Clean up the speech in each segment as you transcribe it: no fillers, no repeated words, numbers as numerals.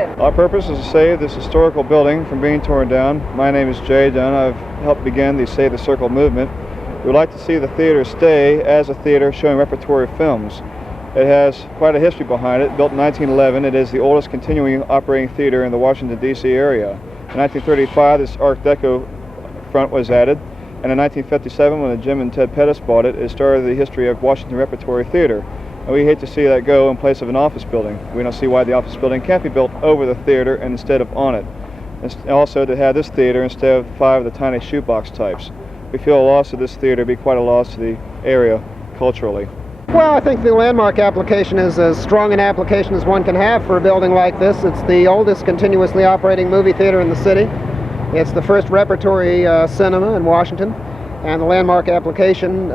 Our purpose is to save this historical building from being torn down. My name is Jay Dunn. I've helped begin the Save the Circle movement. We would like to see the theater stay as a theater showing repertory films. It has quite a history behind it. Built in 1911, it is the oldest continuing operating theater in the Washington, D.C. area. In 1935, this Art Deco front was added, and in 1957, when Jim and Ted Pettis bought it, it started the history of Washington Repertory Theater. And we hate to see that go in place of an office building. We don't see why the office building can't be built over the theater and instead of on it. And also to have this theater instead of 5 of the tiny shoebox types. We feel a loss of this theater would be quite a loss to the area culturally. Well, I think the landmark application is as strong an application as one can have for a building like this. It's the oldest continuously operating movie theater in the city. It's the first repertory cinema in Washington. And the landmark application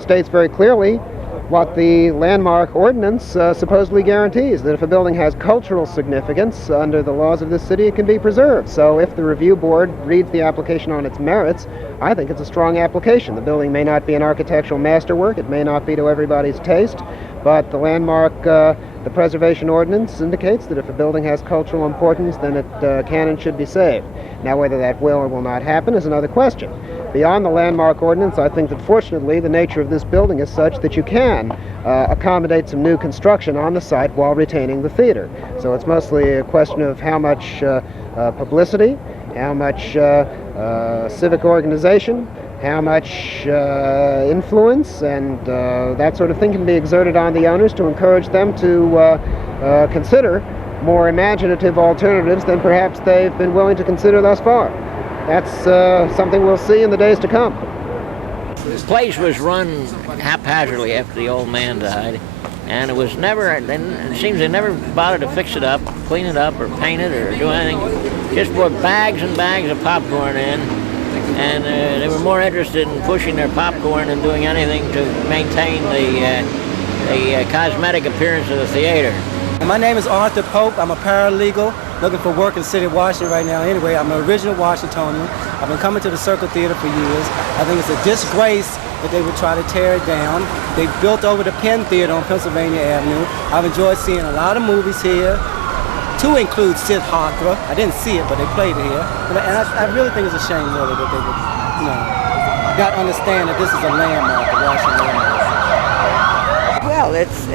states very clearly what the landmark ordinance supposedly guarantees, that if a building has cultural significance under the laws of this city, it can be preserved. So if the review board reads the application on its merits, I think it's a strong application. The building may not be an architectural masterwork, it may not be to everybody's taste, but the landmark, the preservation ordinance indicates that if a building has cultural importance, then it can and should be saved. Now, whether that will or will not happen is another question. Beyond the landmark ordinance, I think that fortunately the nature of this building is such that you can accommodate some new construction on the site while retaining the theater. So it's mostly a question of how much publicity, how much civic organization, how much influence and that sort of thing can be exerted on the owners to encourage them to consider more imaginative alternatives than perhaps they've been willing to consider thus far. That's something we'll see in the days to come. The place was run haphazardly after the old man died, and it was never, it seems they never bothered to fix it up, clean it up, or paint it, or do anything. Just put bags and bags of popcorn in, and they were more interested in pushing their popcorn than doing anything to maintain the cosmetic appearance of the theater. My name is Arthur Pope. I'm a paralegal looking for work in the city of Washington right now. Anyway, I'm an original Washingtonian. I've been coming to the Circle Theater for years. I think it's a disgrace that they would try to tear it down. They built over the Penn Theater on Pennsylvania Avenue. I've enjoyed seeing a lot of movies here, to include Siddhartha. I didn't see it, but they played it here. And I really think it's a shame, really, that they would, not understand that this is a landmark, the Washington landmark. Well, it's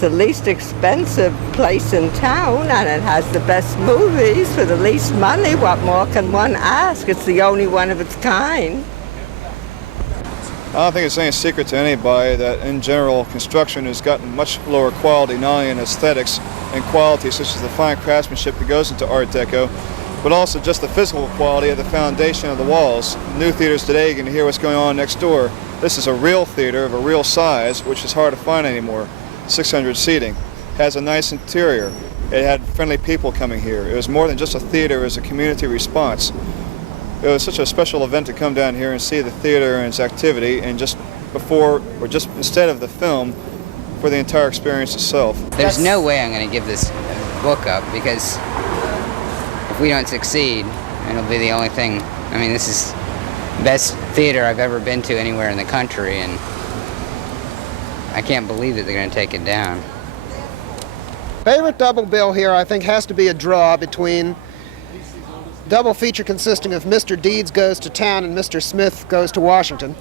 the least expensive place in town, and it has the best movies for the least money. What more can one ask? It's the only one of its kind. I don't think it's any secret to anybody that in general construction has gotten much lower quality, not only in aesthetics and quality such as the fine craftsmanship that goes into Art Deco, but also just the physical quality of the foundation of the walls. New theaters today, you can hear what's going on next door. This is a real theater of a real size, which is hard to find anymore. 600 seating. Has a nice interior. It had friendly people coming here. It was more than just a theater, it was a community response. It was such a special event to come down here and see the theater and its activity, and just before, or just instead of the film, for the entire experience itself. There's no way I'm going to give this book up, because if we don't succeed, it'll be the only thing. I mean, this is the best theater I've ever been to anywhere in the country, and I can't believe that they're going to take it down. Favorite double bill here, I think, has to be a draw between double feature consisting of Mr. Deeds Goes to Town and Mr. Smith Goes to Washington,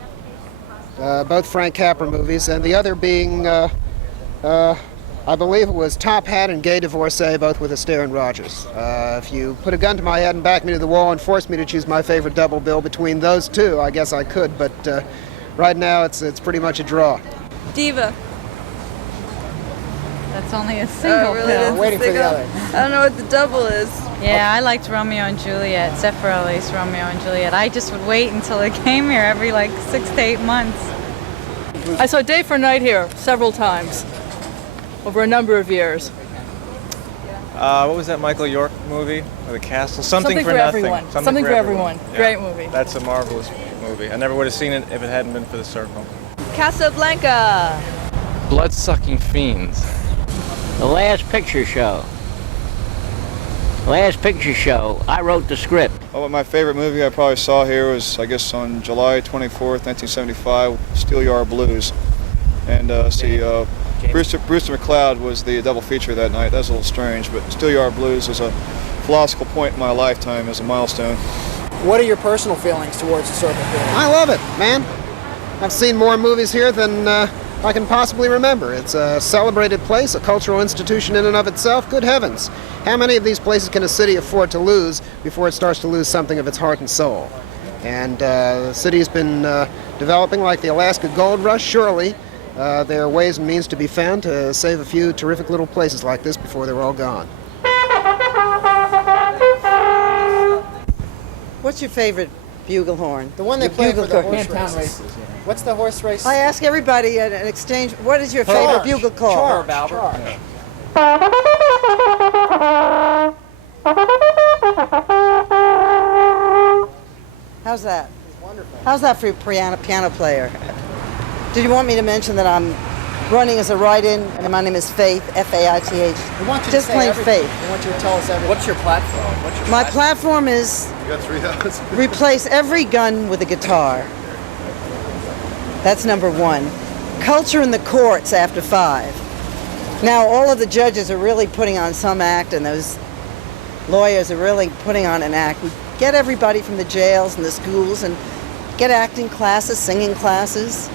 both Frank Capra movies, and the other being, I believe it was Top Hat and Gay Divorcee, both with Astaire and Rogers. If you put a gun to my head and back me to the wall and forced me to choose my favorite double bill between those two, I guess I could, but right now it's pretty much a draw. Diva. That's only a single really? pill. Waiting for the other. I don't know what the double is. Yeah, I liked Romeo and Juliet, Zeffirelli's Romeo and Juliet. I just would wait until it came here every 6 to 8 months. I saw Day for Night here several times over a number of years. What was that Michael York movie? Or The Castle? Something for Nothing. Everyone. Something for everyone. Yeah. Great movie. That's a marvelous movie. I never would have seen it if it hadn't been for The Circle. Casablanca. Blood-sucking fiends. The Last Picture Show. Last Picture Show. I wrote the script. Well, my favorite movie I probably saw here was, I guess, on July 24th, 1975, Steelyard Blues. And see Brewster McCloud was the double feature that night. That was a little strange, but Steelyard Blues was a philosophical point in my lifetime as a milestone. What are your personal feelings towards the Circle Theater? I love it, man. I've seen more movies here than I can possibly remember. It's a celebrated place, a cultural institution in and of itself. Good heavens. How many of these places can a city afford to lose before it starts to lose something of its heart and soul? And the city has been developing like the Alaska Gold Rush. Surely there are ways and means to be found to save a few terrific little places like this before they're all gone. What's your favorite buglehorn? The one they play for the horse races. What's the horse race? I ask everybody at an exchange, what is your favorite bugle call? Charge, Albert. How's that? Wonderful. How's that for a piano player? Did you want me to mention that I'm running as a write-in, and my name is Faith, F-A-I-T-H. We want you Just to say plain everything. Faith. We want you to tell us everything. What's your platform? My platform is You got 3,000. replace every gun with a guitar. That's number one. Culture in the courts after 5. Now, all of the judges are really putting on some act, and those lawyers are really putting on an act. We get everybody from the jails and the schools and get acting classes, singing classes.